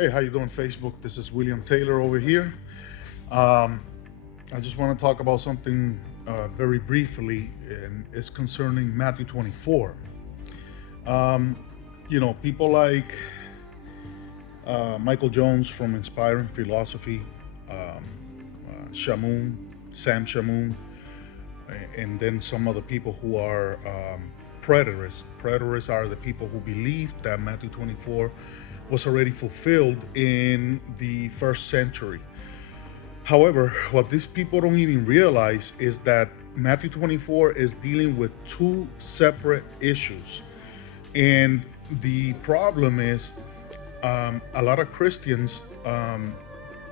Hey, how you doing, Facebook? This is William Taylor over here. I just want to talk about something very briefly, and it's concerning Matthew 24. People like Michael Jones from Inspiring Philosophy, Sam Shamoun, and then some other people who are preterists. Preterists are the people who believe that Matthew 24 was already fulfilled in the first century. However, what these people don't even realize is that Matthew 24 is dealing with two separate issues. And the problem is a lot of Christians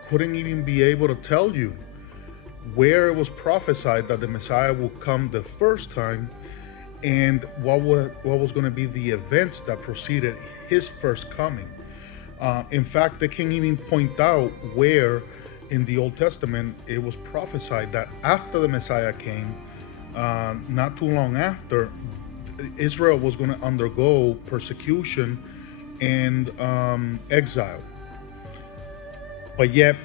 couldn't even be able to tell you where it was prophesied that the Messiah will come the first time and what was going to be the events that preceded his first coming. In fact, they can't even point out where in the Old Testament it was prophesied that after the Messiah came, not too long after, Israel was going to undergo persecution and exile. But yet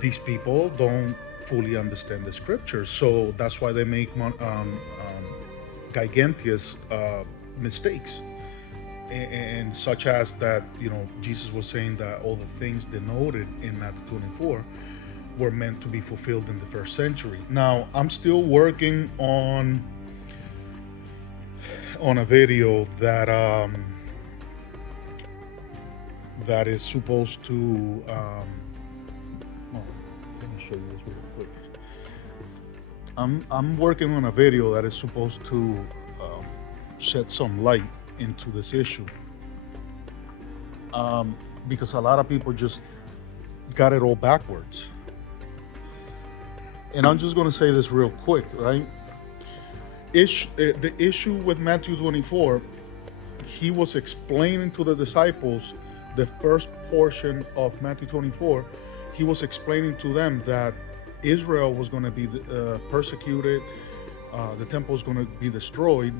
these people don't fully understand the scriptures, so that's why they make gigantic mistakes. And such as that, Jesus was saying that all the things denoted in Matthew 24 were meant to be fulfilled in the first century. Now, I'm still working on a video that that is supposed to let me show you this real quick. I'm working on a video that is supposed to shed some light into this issue, because a lot of people just got it all backwards. And I'm just going to say this real quick, right? The issue with Matthew 24, he was explaining to the disciples the first portion of Matthew 24. He was explaining to them that Israel was going to be persecuted, the temple was going to be destroyed.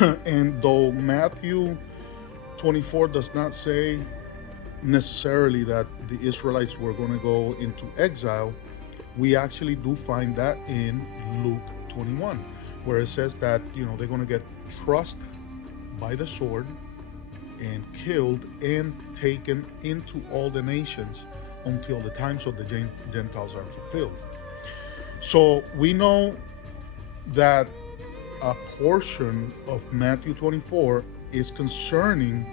And though Matthew 24 does not say necessarily that the Israelites were going to go into exile, we actually do find that in Luke 21, where it says that they're going to get thrust by the sword and killed and taken into all the nations until the times of the Gentiles are fulfilled. So we know that a portion of Matthew 24 is concerning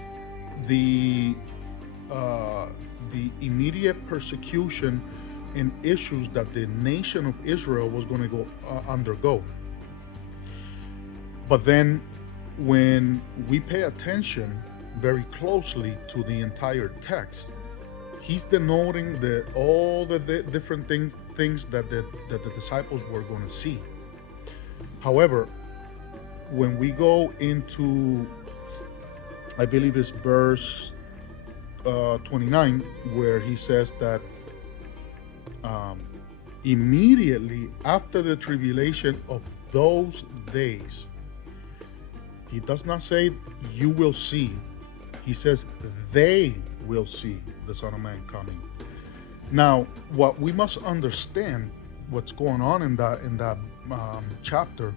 the immediate persecution and issues that the nation of Israel was going to undergo. But then when we pay attention very closely to the entire text, he's denoting all the different things that the disciples were going to see. However, when we go into, I believe it's verse 29, where he says that immediately after the tribulation of those days, he does not say you will see, he says they will see the Son of Man coming. Now, what we must understand, what's going on in that chapter,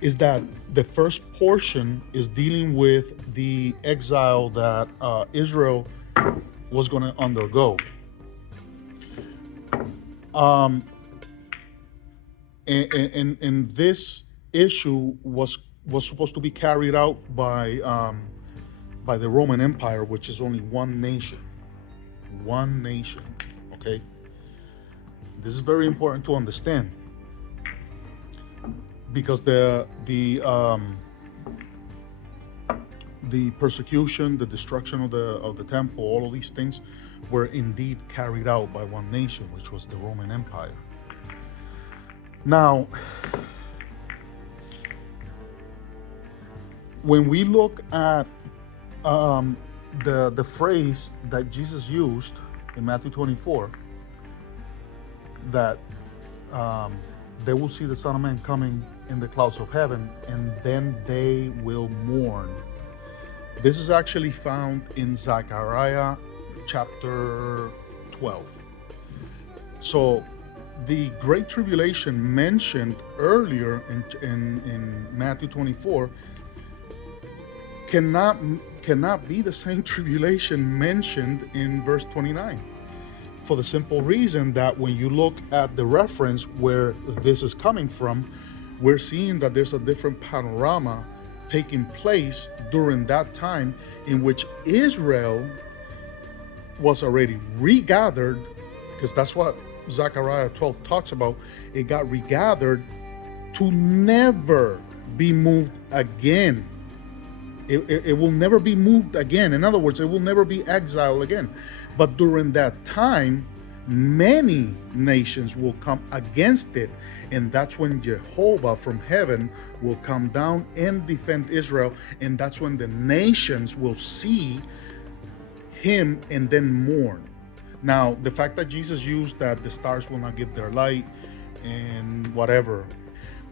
is that the first portion is dealing with the exile that Israel was going to undergo. And this issue was supposed to be carried out by the Roman Empire, which is only one nation. One nation, okay? This is very important to understand, because the persecution, the destruction of the temple, all of these things were indeed carried out by one nation, which was the Roman Empire. Now, when we look at the phrase that Jesus used in Matthew 24, that they will see the Son of Man coming in the clouds of heaven, and then they will mourn. This is actually found in Zachariah chapter 12. So the Great Tribulation mentioned earlier in Matthew 24 cannot be the same tribulation mentioned in verse 29, for the simple reason that when you look at the reference where this is coming from, we're seeing that there's a different panorama taking place during that time in which Israel was already regathered, because that's what Zachariah 12 talks about. It got regathered to never be moved again. It will never be moved again. In other words, it will never be exiled again. But during that time, many nations will come against it. And that's when Jehova from heaven will come down and defend Israel. And that's when the nations will see him and then mourn. Now, the fact that Jesus used that the stars will not give their light and whatever,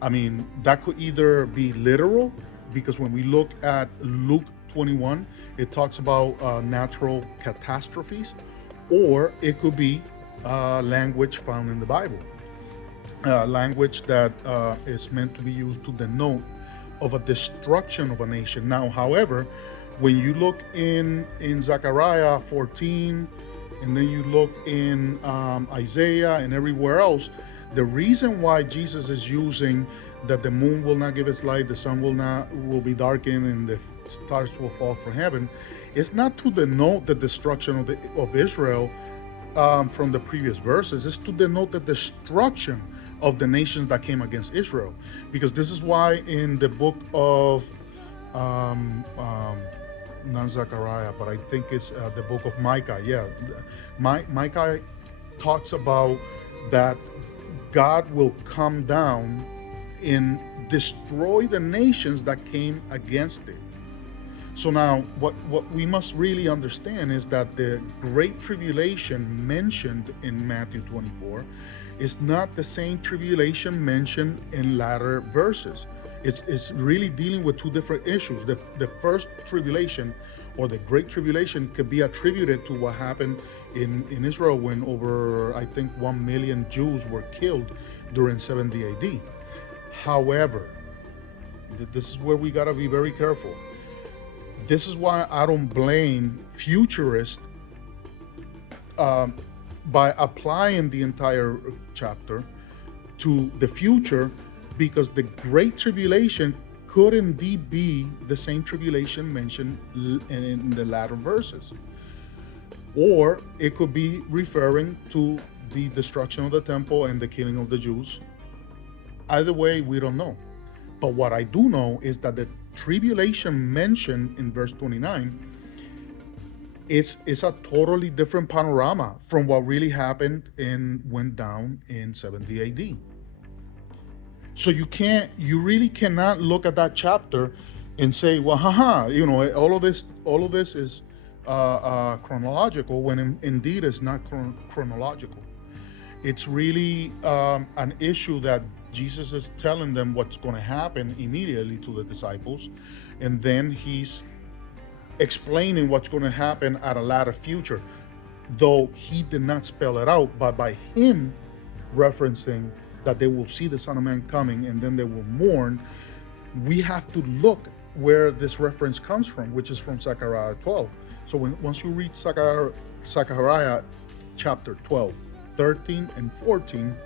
I mean, that could either be literal, because when we look at Luke 21, it talks about natural catastrophes, or it could be language found in the Bible, language that is meant to be used to denote of a destruction of a nation. Now, however, when you look in Zechariah 14, and then you look in Isaiah and everywhere else, the reason why Jesus is using that the moon will not give its light, the sun will be darkened, and the stars will fall from heaven, is not to denote the destruction of Israel from the previous verses. It's to denote the destruction of the nations that came against Israel. Because this is why in the book of not Zechariah, but I think it's the book of Micah. Yeah, Micah talks about that God will come down and destroy the nations that came against it. So now what we must really understand is that the Great Tribulation mentioned in Matthew 24 is not the same tribulation mentioned in latter verses. It's really dealing with two different issues. The first tribulation, or the Great Tribulation, could be attributed to what happened in Israel when over, I think, 1 million Jews were killed during 70 AD. However, this is where we gotta be very careful. This is why I don't blame futurists by applying the entire chapter to the future, because the Great Tribulation could indeed be the same tribulation mentioned in the latter verses. Or it could be referring to the destruction of the temple and the killing of the Jews. Either way, we don't know. But what I do know is that the tribulation mentioned in verse 29 is a totally different panorama from what really happened and went down in 70 AD. So you really cannot look at that chapter and say, well, all of this is chronological, when indeed it's not chronological. It's really an issue that Jesus is telling them what's going to happen immediately to the disciples, and then he's explaining what's going to happen at a later future, though he did not spell it out, but by him referencing that they will see the Son of Man coming and then they will mourn, we have to look where this reference comes from, which is from Zechariah 12. So once you read Zechariah chapter 12, 13 and 14,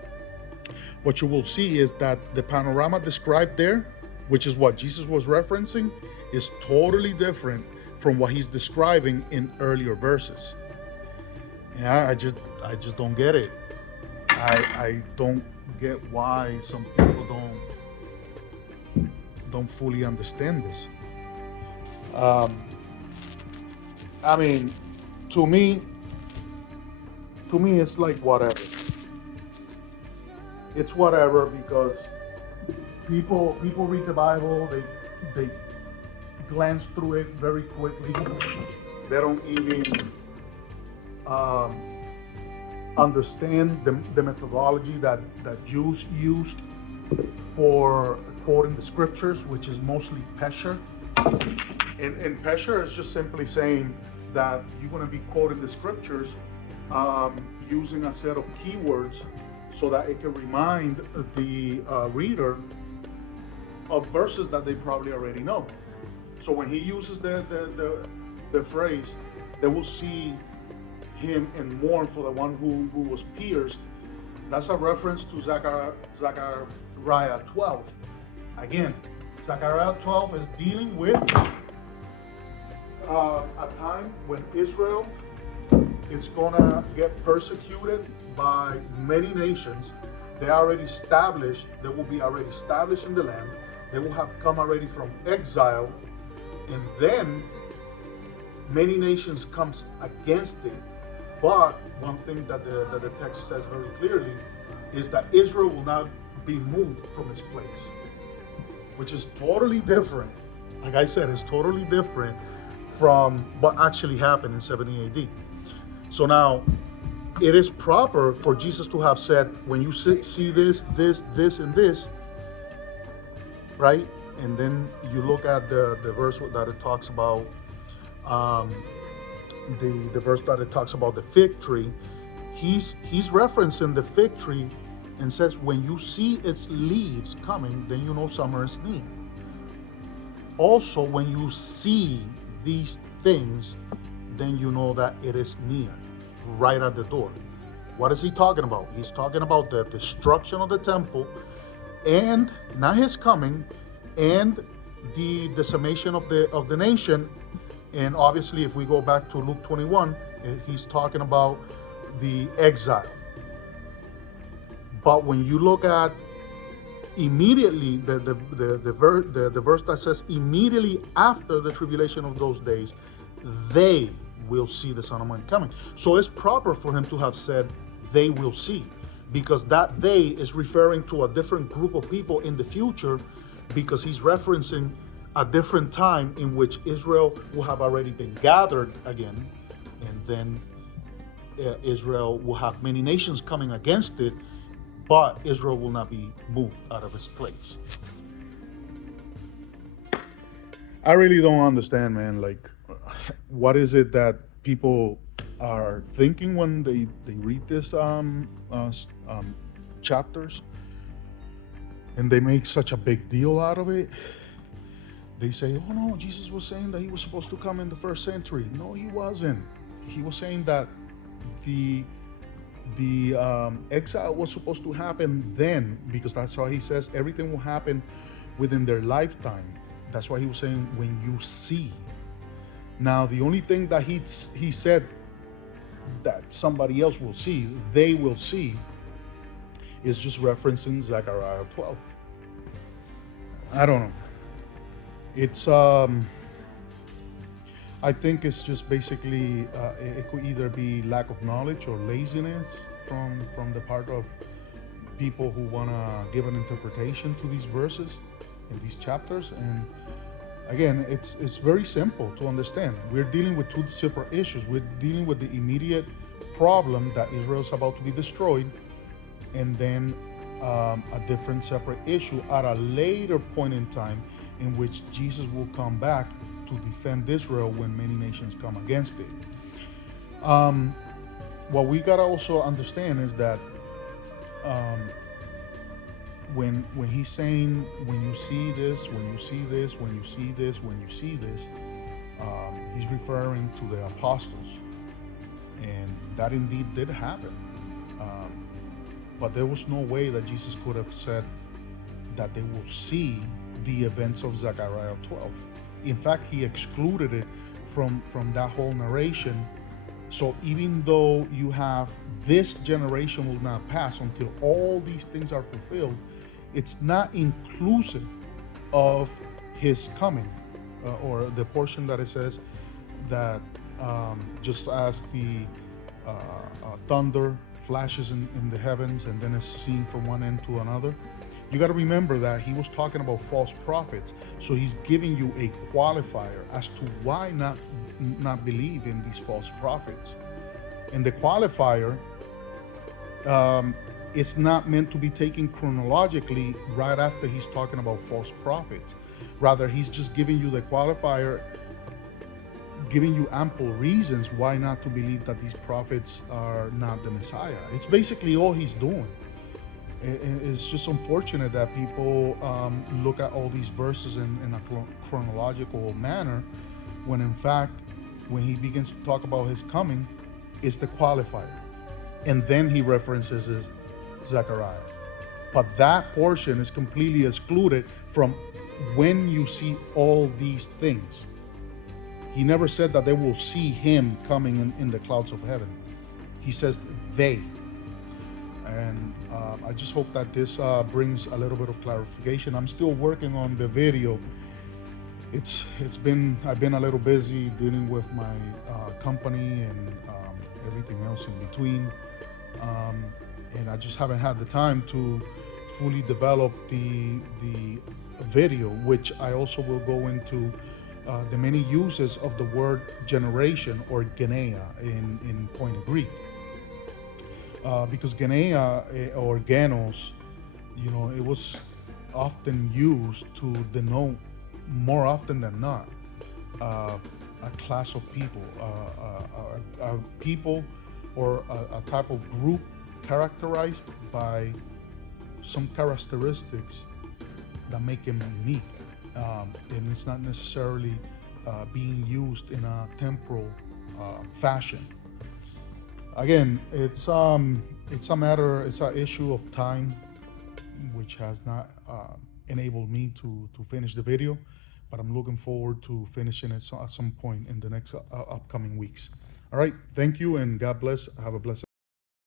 what you will see is that the panorama described there, which is what Jesus was referencing, is totally different from what he's describing in earlier verses. And I just don't get it. I don't get why some people don't fully understand this. I mean, to me, it's like whatever. It's whatever, because people read the Bible, they glance through it very quickly. They don't even understand the methodology that Jews used for quoting the scriptures, which is mostly pesher. And pesher is just simply saying that you're going to be quoting the scriptures using a set of keywords so that it can remind the reader of verses that they probably already know. So when he uses the phrase, they will see him and mourn for the one who was pierced. That's a reference to Zachariah 12. Again, Zachariah 12 is dealing with a time when Israel is gonna get persecuted by many nations. They are already established. They will be already established in the land. They will have come already from exile, and then many nations comes against it. But one thing that the text says very clearly is that Israel will not be moved from its place, which is totally different. Like I said, it's totally different from what actually happened in 70 AD. So now, it is proper for Jesus to have said, when you see this, and this, right? And then you look at the verse that it talks about, the verse that it talks about the fig tree. He's referencing the fig tree and says, when you see its leaves coming, then you know summer is near. Also, when you see these things, then you know that it is near, right at the door. What is he talking about? He's talking about the destruction of the temple, and not his coming, and the decimation of the nation. And obviously, if we go back to Luke 21, he's talking about the exile. But when you look at immediately the verse that says immediately after the tribulation of those days, they will see the Son of Man coming. So it's proper for him to have said they will see, because that they is referring to a different group of people in the future, because he's referencing a different time in which Israel will have already been gathered again, and then Israel will have many nations coming against it, but Israel will not be moved out of its place. I really don't understand, man. Like, what is it that people are thinking when they read this chapters, and they make such a big deal out of it? They say, oh no, Jesus was saying that he was supposed to come in the first century. No, he wasn't. He was saying that the exile was supposed to happen then, because that's how he says everything will happen within their lifetime. That's why he was saying when you see. Now, the only thing that he said that somebody else will see, they will see, is just referencing Zechariah 12. I don't know. It's I think it's just basically it could either be lack of knowledge or laziness from the part of people who want to give an interpretation to these verses in these chapters. And again, it's very simple to understand. We're dealing with two separate issues. We're dealing with the immediate problem that Israel is about to be destroyed, and then a different separate issue at a later point in time, in which Jesus will come back to defend Israel when many nations come against it. What we gotta also understand is that when he's saying, when you see this, when you see this, when you see this, when you see this, he's referring to the apostles, and that indeed did happen. But there was no way that Jesus could have said that they will see the events of Zechariah 12. In fact, he excluded it from that whole narration. So even though you have this generation will not pass until all these things are fulfilled, it's not inclusive of his coming, or the portion that it says that just as the thunder flashes in the heavens and then is seen from one end to another. You got to remember that he was talking about false prophets. So he's giving you a qualifier as to why not believe in these false prophets. And the qualifier is not meant to be taken chronologically right after he's talking about false prophets. Rather, he's just giving you the qualifier giving you ample reasons why not to believe that these prophets are not the Messiah. It's basically all he's doing. It's just unfortunate that people look at all these verses in a chronological manner, when in fact, when he begins to talk about his coming, is the qualifier. And then he references Zachariah. But that portion is completely excluded from when you see all these things. He never said that they will see him coming in the clouds of heaven. He says they. And I just hope that this brings a little bit of clarification. I'm still working on the video. It's been, I've been a little busy dealing with my company and everything else in between, and I just haven't had the time to fully develop the video, which I also will go into the many uses of the word generation, or genea in Koine Greek. Because genea or genos, it was often used to denote, more often than not, a class of people, a people, or a type of group characterized by some characteristics that make them unique. And it's not necessarily being used in a temporal fashion. Again, it's an issue of time, which has not enabled me to finish the video, but I'm looking forward to finishing it at some point in the next upcoming weeks. All right, thank you, and God bless. Have a blessed